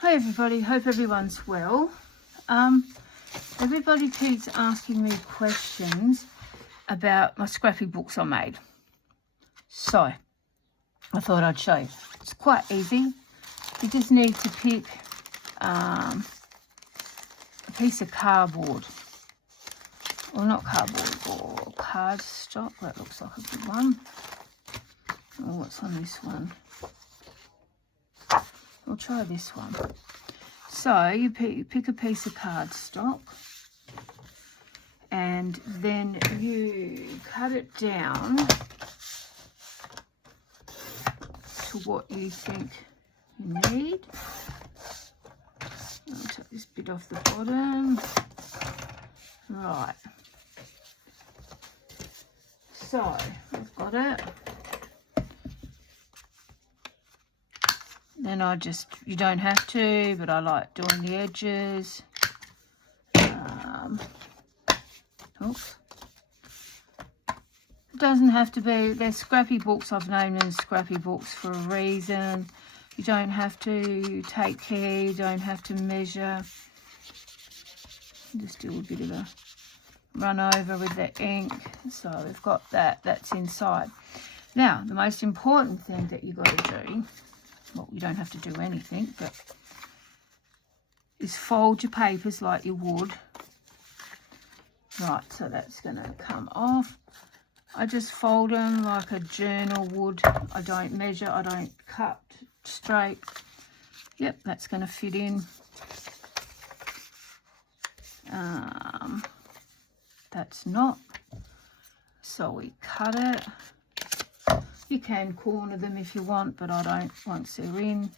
Hi everybody, hope everyone's well. Everybody keeps asking me questions about my scrappy books I made. So, I thought I'd show you. It's quite easy. You just need to pick a piece of cardboard. Or not cardboard, or cardstock. That looks like a good one. Oh, what's on this one? We'll try this one. So you pick a piece of cardstock and then you cut it down to what you think you need. I'll take this bit off the bottom. Right. So I've got it. Then you don't have to, but I like doing the edges. Oops. It doesn't have to be, they're scrappy books. I've named them scrappy books for a reason. You don't have to take care, you don't have to measure. Just do a bit of a run over with the ink. So we've got that's inside. Now, the most important thing that you've got to do, well, you don't have to do anything, but is fold your papers like you would. Right, so that's going to come off. I just fold them like a journal would. I don't measure, I don't cut straight. Yep, that's going to fit in. That's not. So we cut it. You can corner them if you want, but I don't once they're in.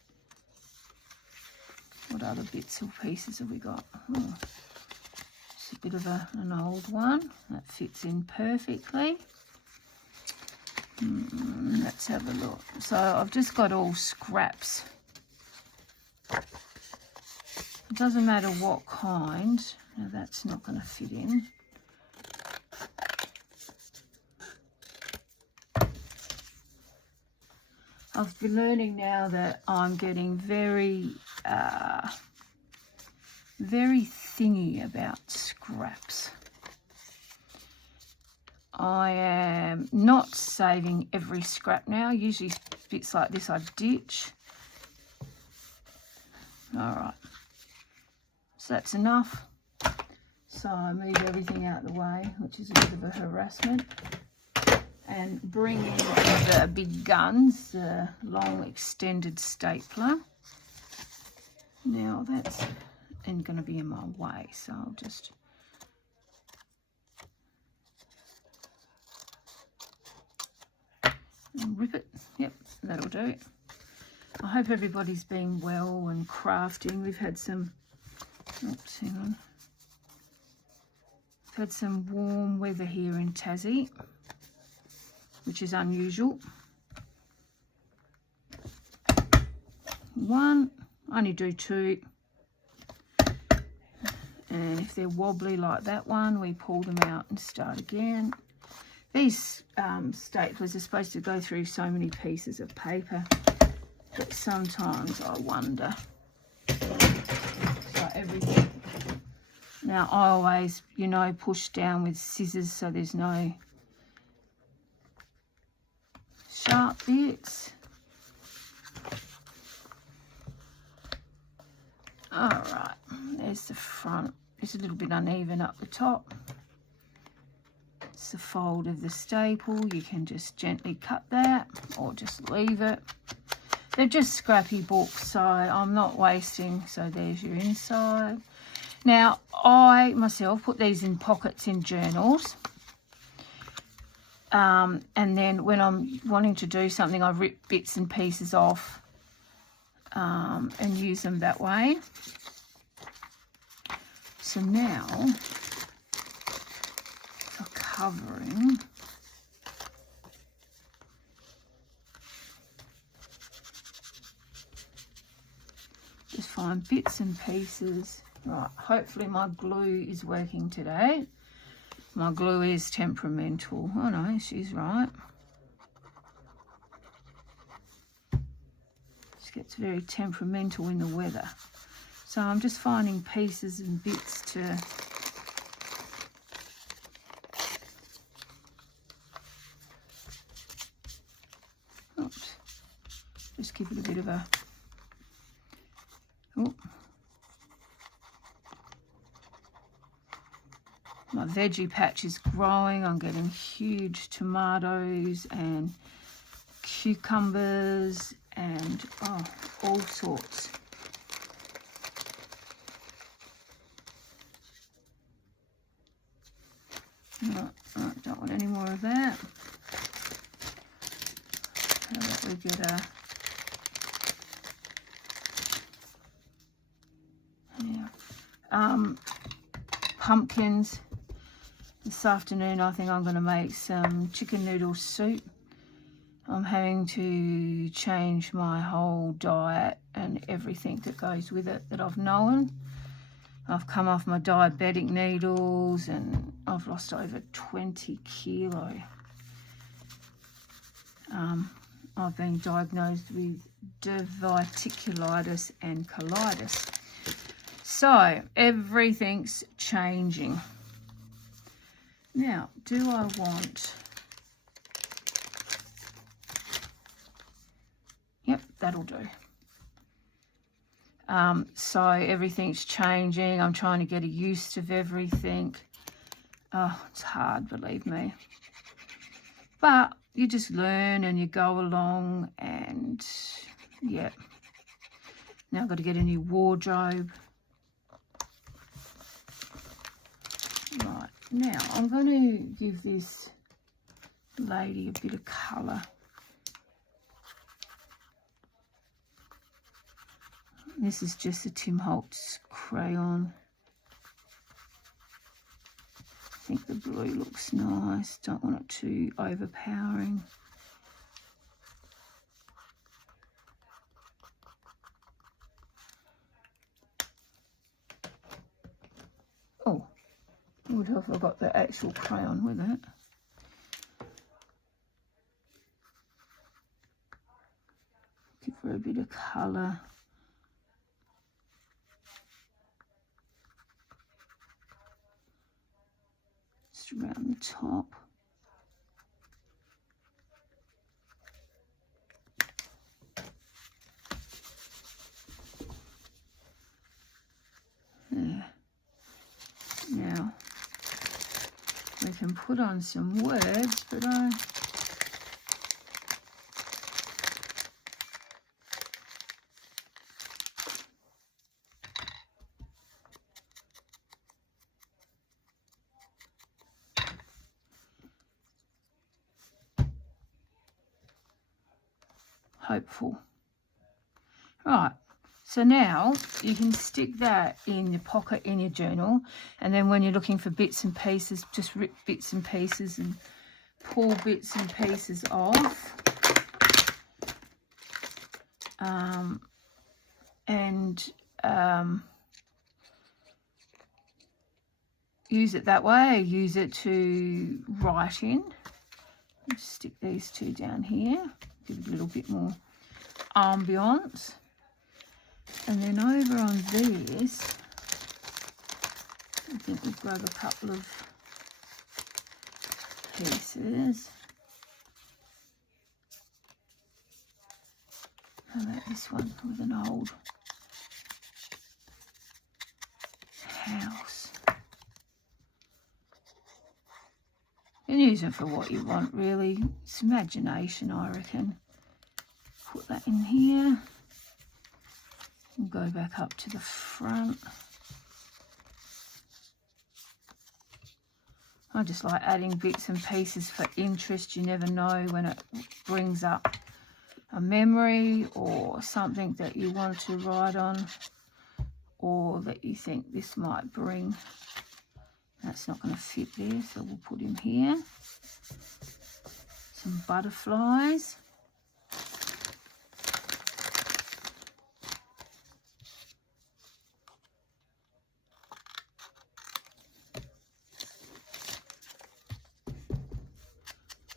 What other bits or pieces have we got? Oh, it's a bit of an old one. That fits in perfectly. Let's have a look. So I've just got all scraps. It doesn't matter what kind. Now that's not going to fit in. I've been learning now that I'm getting very thingy about scraps. I am not saving every scrap now. Usually bits like this I ditch. Alright, so that's enough. So I move everything out of the way, which is a bit of a harassment. And bring in the big guns, the long extended stapler. Now that's going to be in my way, so I'll just rip it. Yep, that'll do. I hope everybody's been well and crafting. We've had some, oops, hang on. We've had some warm weather here in Tassie, which is unusual. One, I only do two. And if they're wobbly like that one, we pull them out and start again. These staplers are supposed to go through so many pieces of paper that sometimes I wonder. So everything. Now I always, push down with scissors so there's no sharp bits. All right, there's the front. It's a little bit uneven up the top. It's the fold of the staple. You can just gently cut that or just leave it. They're just scrappy books, so I'm not wasting. So there's your inside. Now, I myself put these in pockets in journals. And then when I'm wanting to do something, I rip bits and pieces off and use them that way. So now, for covering, just find bits and pieces. Right, hopefully my glue is working today. My glue is temperamental. Oh no, she's right. Just get gets very temperamental in the weather. So I'm just finding pieces and bits to just give it a bit of a my veggie patch is growing. I'm getting huge tomatoes and cucumbers and all sorts. No, I don't want any more of that. How about we get a pumpkins. This afternoon I think I'm going to make some chicken noodle soup. I'm having to change my whole diet and everything that goes with it that I've known. I've come off my diabetic needles and I've lost over 20 kilo. I've been diagnosed with diverticulitis and colitis. So everything's changing. Now, do I want... Yep, that'll do. So everything's changing. I'm trying to get used to everything. Oh, it's hard, believe me. But you just learn and you go along and, yeah. Now I've got to get a new wardrobe. Right, now I'm going to give this lady a bit of colour. This is just a Tim Holtz crayon. I think the blue looks nice. Don't want it too overpowering. Oh, would have I got the actual crayon with it. Give her a bit of colour. Around the top. There. Now we can put on some words, but hopeful. Right, so now you can stick that in your pocket in your journal, and then when you're looking for bits and pieces, just rip bits and pieces and pull bits and pieces off. Use it that way. Use it to write in. Just stick these two down here. Give it a little bit more ambience. And then over on this, I think we'll grab a couple of pieces. How about this one with an old house? You can use it for what you want, really. It's imagination, I reckon. Put that in here and go back up to the front. I just like adding bits and pieces for interest. You never know when it brings up a memory or something that you want to write on, or that you think this might bring. That's not going to fit there, so we'll put him here. Some butterflies.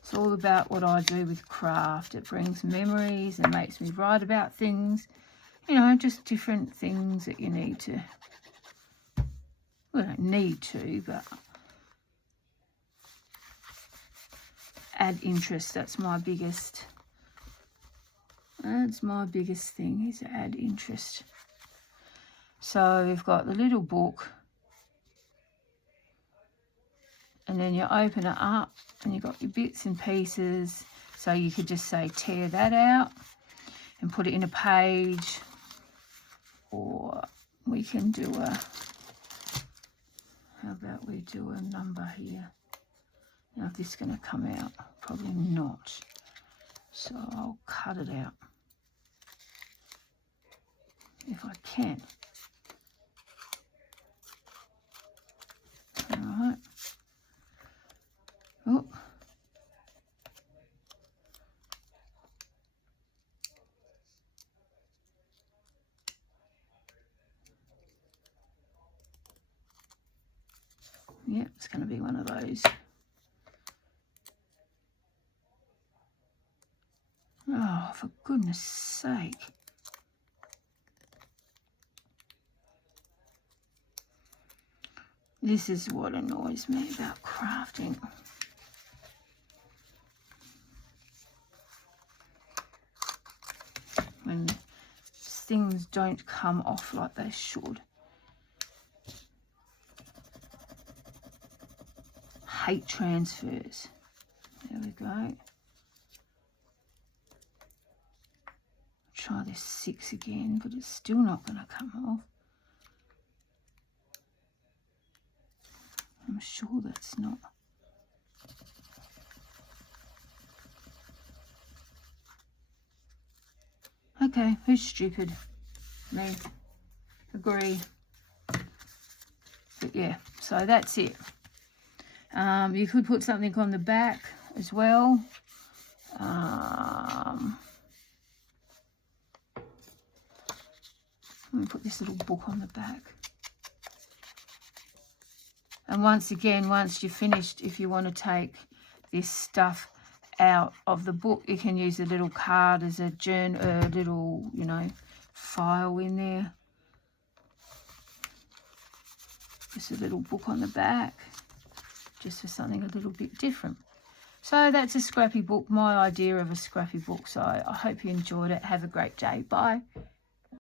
It's all about what I do with craft. It brings memories and makes me write about things you know, just different things that you need to, well, don't need to, but add interest. That's my biggest thing, is to add interest. So we've got the little book, and then you open it up and you've got your bits and pieces. So you could just say tear that out and put it in a page, or we can do a, how about we do a number here. Now, is this going to come out? Probably not. So I'll cut it out if I can. All right. Oh. Yeah, it's going to be one of those. Oh, for goodness sake. This is what annoys me about crafting. When things don't come off like they should. Hate transfers. There we go. Try this 6 again, but it's still not going to come off. I'm sure that's not. Okay, who's stupid? Me. Agree. But yeah, so that's it. You could put something on the back as well. Let me put this little book on the back. And once again, once you're finished, if you want to take this stuff out of the book, you can use a little card as a little, you know, file in there. Just a little book on the back, just for something a little bit different. So that's a scrappy book, my idea of a scrappy book. So I hope you enjoyed it. Have a great day. Bye.